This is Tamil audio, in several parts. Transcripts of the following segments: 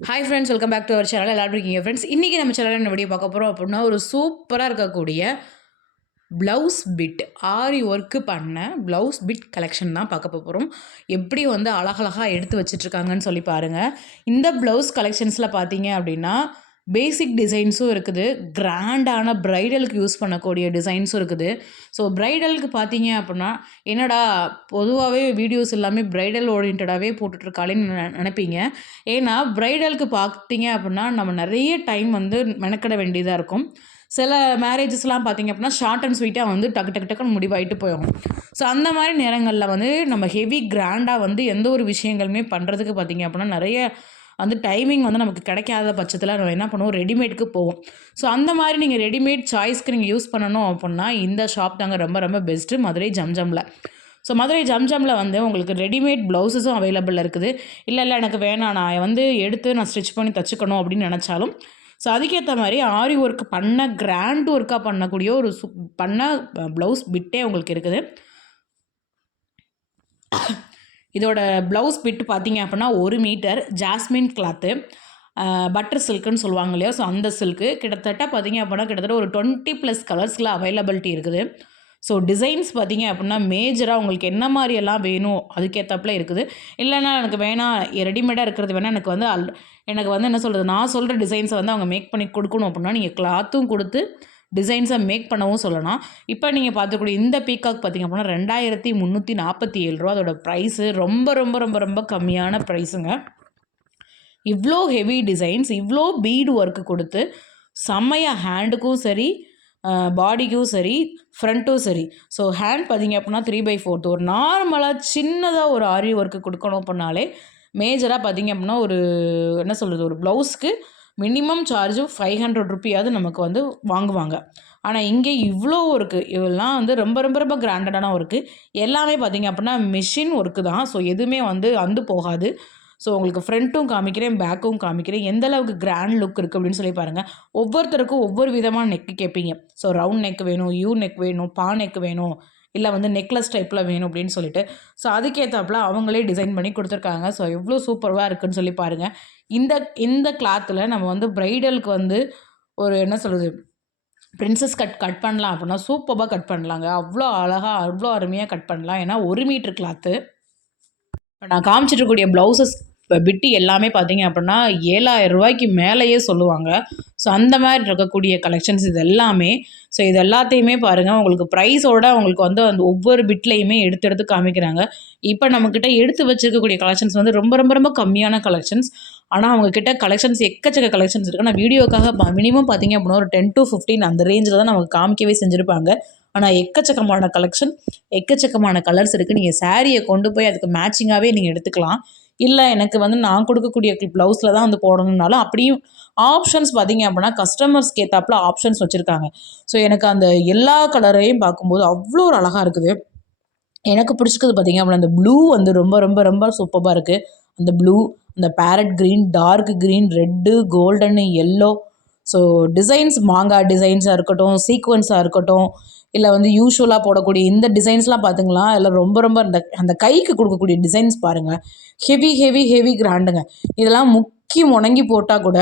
Hi friends welcome back to our channel எல்லாரும் இருக்கீங்க? ஃப்ரெண்ட்ஸ் இன்றைக்கி நம்ம சேனலில் என்ன வீடியோ பார்க்க போகிறோம் அப்படின்னா ஒரு சூப்பராக இருக்கக்கூடிய ப்ளவுஸ் பிட் ஆரி ஒர்க்கு பண்ண ப்ளவுஸ் பிட் கலெக்ஷன் தான் பார்க்க போகிறோம் எப்படி வந்து அழகழகாக எடுத்து வச்சிட்ருக்காங்கன்னு சொல்லி பாருங்கள் இந்த ப்ளவுஸ் கலெக்ஷன்ஸில் பார்த்தீங்க அப்படின்னா பேசிக் டிசைன்ஸும் இருக்குது. கிராண்டான ப்ரைடலுக்கு யூஸ் பண்ணக்கூடிய டிசைன்ஸும் இருக்குது. ஸோ ப்ரைடலுக்கு பார்த்தீங்க அப்படின்னா என்னடா பொதுவாகவே வீடியோஸ் எல்லாமே ப்ரைடல் ஓரியன்டாகவே போட்டுட்ருக்காளேன்னு நினைப்பீங்க. ஏன்னா ப்ரைடலுக்கு பார்த்தீங்க அப்படின்னா நம்ம நிறைய டைம் வந்து மெனக்கிட வேண்டியதாக இருக்கும். சில மேரேஜஸ்லாம் பார்த்திங்க அப்படின்னா ஷார்ட் அண்ட் ஸ்வீட்டாக வந்து டக்கு டக்கு டக்குன்னு முடிவாயிட்டு போயிடும். ஸோ அந்த மாதிரி நேரங்களில் வந்து நம்ம ஹெவி கிராண்டாக வந்து எந்த ஒரு விஷயங்களுமே பண்ணுறதுக்கு பார்த்திங்க அப்படின்னா நிறைய வந்து டைமிங் வந்து நமக்கு கிடைக்காத பட்சத்தில் நம்ம என்ன பண்ணுவோம்? ரெடிமேடுக்கு போவோம். ஸோ அந்த மாதிரி நீங்கள் ரெடிமேட் சாய்ஸ்க்கு நீங்கள் யூஸ் பண்ணணும் அப்படின்னா இந்த ஷாப் தாங்க ரொம்ப ரொம்ப பெஸ்ட்டு மதுரை ஜம்ஜம்ல. ஸோ மதுரை ஜம்ஜம்ல வந்து உங்களுக்கு ரெடிமேட் ப்ளவுஸஸும் அவைலபிள் இருக்குது. இல்லை இல்லை எனக்கு வேணாம். நான் வந்து எடுத்து நான் ஸ்டிச் பண்ணி தச்சுக்கணும் அப்படின்னு நினச்சாலும் ஸோ அதுக்கேற்ற மாதிரி ஆரி ஒர்க் பண்ண கிராண்ட் ஒர்க்காக பண்ணக்கூடிய ஒரு சு பண்ண ப்ளவுஸ் பிட்டே உங்களுக்கு இருக்குது. இதோட ப்ளவுஸ் பிட்டு பார்த்தீங்க அப்படின்னா ஒரு மீட்டர் ஜாஸ்மின் கிளாத்து பட்டர் சில்க்குன்னு சொல்லுவாங்க இல்லையா? ஸோ அந்த சில்க்கு கிட்டத்தட்ட பார்த்தீங்க அப்படின்னா கிட்டத்தட்ட ஒரு டுவெண்ட்டி ப்ளஸ் கலர்ஸில் அவைலபிலிட்டி இருக்குது. ஸோ டிசைன்ஸ் பார்த்தீங்க அப்படின்னா மேஜராக உங்களுக்கு என்ன மாதிரியெல்லாம் வேணும் அதுக்கேற்றப்பில் இருக்குது. இல்லைன்னா எனக்கு வேணாம் ரெடிமேடாக இருக்கிறது வேணால் எனக்கு வந்து அல் எனக்கு வந்து என்ன சொல்கிறது நான் சொல்கிற டிசைன்ஸை வந்து அவங்க மேக் பண்ணி கொடுக்கணும் அப்படின்னா நீங்கள் கிளாத்தும் கொடுத்து டிசைன்ஸை மேக் பண்ணவும் சொல்லலாம். இப்போ நீங்கள் பார்த்துக்கூடிய இந்த பீக்காக் பார்த்திங்க அப்படின்னா ரெண்டாயிரத்தி முந்நூற்றி நாற்பத்தி ஏழு ரூபா. அதோட ப்ரைஸு ரொம்ப ரொம்ப ரொம்ப ரொம்ப கம்மியான ப்ரைஸுங்க இவ்வளோ ஹெவி டிசைன்ஸ் இவ்வளோ பீடு ஒர்க்கு கொடுத்து செம்மையாக ஹேண்டுக்கும் சரி பாடிக்கும் சரி ஃப்ரண்ட்டும் சரி. ஸோ ஹேண்ட் பார்த்திங்க அப்படின்னா த்ரீ பை ஃபோர்த் ஒரு நார்மலாக சின்னதாக ஒரு ஆரி ஒர்க்கு கொடுக்கணும் அப்படின்னாலே மேஜராக பார்த்திங்க அப்படின்னா ஒரு என்ன சொல்கிறது ஒரு ப்ளவுஸ்க்கு மினிமம் சார்ஜும் ஃபைவ் ஹண்ட்ரட் ருப்பியாவது நமக்கு வந்து வாங்குவாங்க. ஆனால் இங்கே இவ்வளோ ஒர்க்கு இதெல்லாம் வந்து ரொம்ப ரொம்ப ரொம்ப கிராண்டடான ஒர்க்கு. எல்லாமே பார்த்திங்க அப்படின்னா மிஷின் ஒர்க்கு தான். ஸோ எதுவுமே வந்து அந்து போகாது. ஸோ உங்களுக்கு ஃப்ரண்ட்டும் காமிக்கிறேன் பேக்கும் காமிக்கிறேன். எந்த அளவுக்கு கிராண்ட் லுக் இருக்குது அப்படின்னு சொல்லி பாருங்கள் ஒவ்வொருத்தருக்கும் ஒவ்வொரு விதமான நெக்கு கேட்பீங்க ஸோ ரவுண்ட் நெக் வேணும் யூ நெக் வேணும் பா நெக் வேணும். இல்லை வந்து நெக்லஸ் டைப்பில் வேணும் அப்படின்னு சொல்லிட்டு. ஸோ அதுக்கேற்றாப்புல அவங்களே டிசைன் பண்ணி கொடுத்துருக்காங்க. ஸோ எவ்வளோ சூப்பராக இருக்குதுன்னு சொல்லி பாருங்கள் இந்த இந்த கிளாத்தில் நம்ம வந்து ப்ரைடலுக்கு வந்து ஒரு என்ன சொல்கிறது ப்ரின்ஸஸ் கட் கட் பண்ணலாம் அப்படின்னா சூப்பராக கட் பண்ணலாங்க. அவ்வளோ அழகாக அவ்வளோ அருமையாக கட் பண்ணலாம். ஏன்னா ஒரு மீட்ரு கிளாத்து நான் காமிச்சிட்ருக்கூடிய ப்ளவுசஸ் பிட்டு எல்லாமே பார்த்தீங்க அப்படின்னா ஏழாயிரம் ரூபாய்க்கு மேலேயே சொல்லுவாங்க. ஸோ அந்த மாதிரி இருக்கக்கூடிய கலெக்ஷன்ஸ் இது எல்லாமே ஸோ இது எல்லாத்தையுமே பாருங்கள் உங்களுக்கு ப்ரைஸோட உங்களுக்கு வந்து அந்த ஒவ்வொரு பிட்லேயுமே எடுத்து எடுத்து காமிக்கிறாங்க. இப்போ நம்மக்கிட்ட எடுத்து வச்சுருக்கக்கூடிய கலெக்ஷன்ஸ் வந்து ரொம்ப ரொம்ப ரொம்ப கம்மியான கலெக்ஷன்ஸ் ஆனால் அவங்கக்கிட்ட கலெக்ஷன்ஸ் எக்கச்சக்க கலெக்ஷன்ஸ் இருக்குது ஆனால் வீடியோக்காக மினிமம் பார்த்தீங்க அப்படின்னா ஒரு டென் டு ஃபிஃப்டீன் அந்த ரேஞ்சில் தான் நமக்கு காமிக்கவே செஞ்சுருப்பாங்க. ஆனால் எக்கச்சக்கமான கலெக்ஷன் எக்கச்சக்கமான கலர்ஸ் இருக்குது நீங்கள் சாரியை கொண்டு போய் அதுக்கு மேட்சிங்காகவே நீங்கள் எடுத்துக்கலாம். இல்லை எனக்கு வந்து நான் கொடுக்கக்கூடிய ப்ளவுஸில் தான் வந்து போடணும்னாலும் அப்படியும் ஆப்ஷன்ஸ் பார்த்தீங்க அப்படின்னா கஸ்டமர்ஸ்க்கு ஏற்றாப்புல ஆப்ஷன்ஸ் வச்சுருக்காங்க. ஸோ எனக்கு அந்த எல்லா கலரையும் பார்க்கும்போது அவ்வளோ ஒரு அழகாக இருக்குது. எனக்கு பிடிச்சிக்கிறது பார்த்திங்க அப்படின்னா அந்த ப்ளூ வந்து ரொம்ப ரொம்ப ரொம்ப சூப்பராக இருக்குது அந்த ப்ளூ அந்த parrot green dark green red golden yellow so designs மாங்காய் டிசைன்ஸாக இருக்கட்டும் சீக்வன்ஸாக இருக்கட்டும் இல்லை வந்து யூஸ்வலாக போடக்கூடிய இந்த டிசைன்ஸ்லாம் பார்த்துங்களா இல்லை ரொம்ப ரொம்ப அந்த அந்த கைக்கு கொடுக்கக்கூடிய டிசைன்ஸ் பாருங்கள் ஹெவி ஹெவி ஹெவி கிராண்டுங்க இதெல்லாம் முக்கி முணங்கி போட்டால் கூட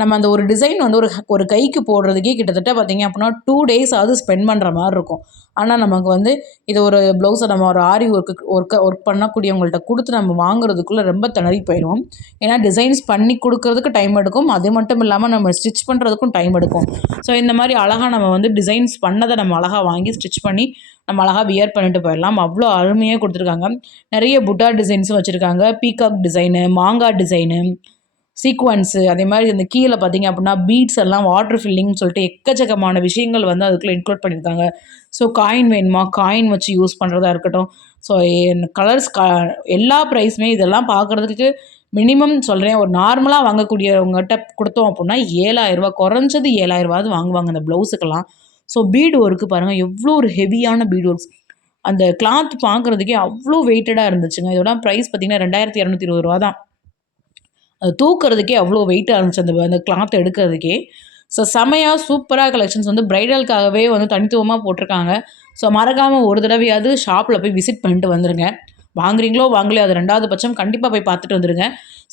நம்ம அந்த ஒரு டிசைன் வந்து ஒரு ஒரு கைக்கு போடுறதுக்கே கிட்டத்தட்ட பார்த்திங்க அப்படின்னா டூ டேஸ் ஆகுது ஸ்பெண்ட் பண்ணுற மாதிரி இருக்கும். ஆனால் நமக்கு வந்து இது ஒரு ப்ளவுஸை நம்ம ஒரு ஆரி ஒர்க்கு ஒர்க்கை ஒர்க் பண்ணக்கூடியவங்கள்ட்ட கொடுத்து நம்ம வாங்குறதுக்குள்ளே ரொம்ப திணறி போயிடும் ஏன்னா டிசைன்ஸ் பண்ணி கொடுக்கறதுக்கு டைம் எடுக்கும். அது மட்டும் இல்லாமல் நம்ம ஸ்டிச் பண்ணுறதுக்கும் டைம் எடுக்கும். ஸோ இந்த மாதிரி அழகாக நம்ம வந்து டிசைன்ஸ் பண்ணதை நம்ம அழகாக வாங்கி ஸ்டிச் பண்ணி நம்ம அழகாக வியர் பண்ணிட்டு போயிடலாம். அவ்வளோ அருமையாக கொடுத்துருக்காங்க. நிறைய புட்டா டிசைன்ஸும் வச்சுருக்காங்க. பீகாக் டிசைனு மாங்காய் டிசைனு சீக்வன்ஸு அதே மாதிரி இந்த கீழே பார்த்தீங்க அப்படின்னா பீட்ஸ் எல்லாம் வாட்டர் ஃபில்லிங்னு சொல்லிட்டு எக்கச்சக்கமான விஷயங்கள் வந்து அதுக்குள்ளே இன்க்ளூட் பண்ணியிருக்காங்க. ஸோ காயின் வேணுமா? காயின் வச்சு யூஸ் பண்ணுறதா இருக்கட்டும். ஸோ கலர்ஸ் க எல்லா ப்ரைஸுமே இதெல்லாம் பார்க்குறதுக்கு மினிமம் சொல்கிறேன் ஒரு நார்மலாக வாங்கக்கூடியவங்ககிட்ட கொடுத்தோம் அப்படின்னா ஏழாயிரரூபா குறைஞ்சது ஏழாயிரரூபாவது வாங்குவாங்க அந்த ப்ளவுஸுக்கெல்லாம் ஸோ பீடு ஒர்க்கு பாருங்கள் எவ்வளோ ஒரு ஹெவியான பீடு ஒர்க்ஸ் அந்த கிளாத் பார்க்குறதுக்கே அவ்வளோ வெயிட்டடாக இருந்துச்சுங்க. இதோட ப்ரைஸ் பார்த்திங்கன்னா ரெண்டாயிரத்தி இரநூத்தி இருபது ரூபா தான். அது தூக்குறதுக்கே அவ்வளோ வெயிட்டாக இருந்துச்சு அந்த அந்த கிளாத் எடுக்கிறதுக்கே. ஸோ செமையாக சூப்பராக கலெக்ஷன்ஸ் வந்து ப்ரைடலுக்காகவே வந்து தனித்துவமாக போட்டிருக்காங்க. ஸோ மறக்காமல் ஒரு தடவையாவது ஷாப்பில் போய் விசிட் பண்ணிட்டு வந்துடுங்க வாங்குறீங்களோ வாங்கலையோ அது ரெண்டாவது பட்சம் கண்டிப்பாக போய் பார்த்துட்டு வந்துடுங்க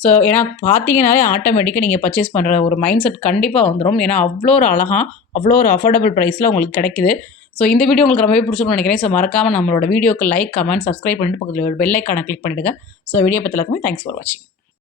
ஸோ ஏன்னா பார்த்தீங்கனாலே ஆட்டோமேட்டிக்காக நீங்கள் பர்ச்சேஸ் பண்ணுற ஒரு மைண்ட் செட் கண்டிப்பாக வந்துடும் ஏன்னா அவ்வளோ ஒரு அழகாக அவ்வளோ ஒரு அஃபோர்டபுள் ப்ரைஸில் உங்களுக்கு கிடைக்குது. ஸோ இந்த வீடியோ உங்களுக்கு ரொம்பவே பிடிச்சிருக்கும்னு நினைக்கிறேன். ஸோ மறக்காமல் நம்மளோட வீடியோக்கு லைக் கமெண்ட் சப்ஸ்கிரைப் பண்ணிட்டு பக்கத்தில் ஒரு பெல் கிளிக் பண்ணிவிடுங்க ஸோ வீடியோ பற்றி எல்லாருக்குமே தேங்க்ஸ் ஃபார் வாட்சிங்